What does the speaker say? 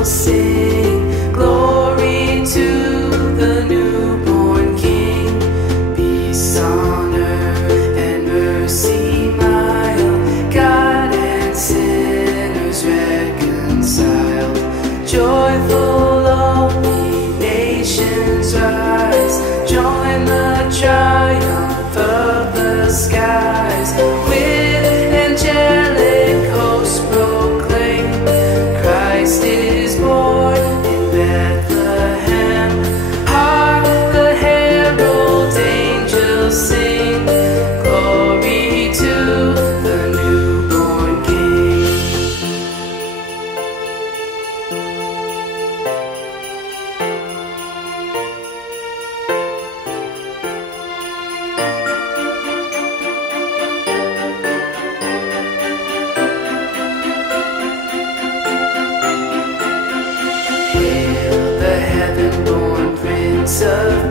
angels sing glory to the newborn King. Peace on earth and mercy mild, God and sinners reconciled. Joyful all ye nations rise, join the triumph of the skies. With angelic hosts proclaim, Christ is born in Bethlehem. Hark the herald angels sing, glory to the newborn King. Hail the heaven-born Prince of